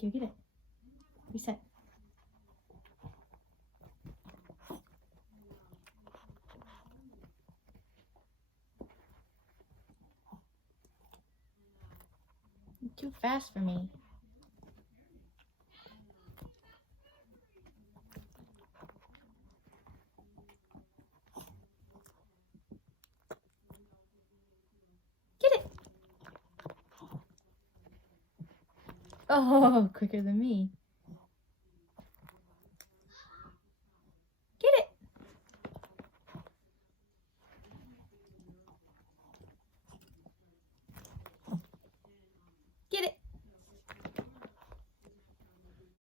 Go get it. Reset. You're too fast for me. Get it! Oh, quicker than me.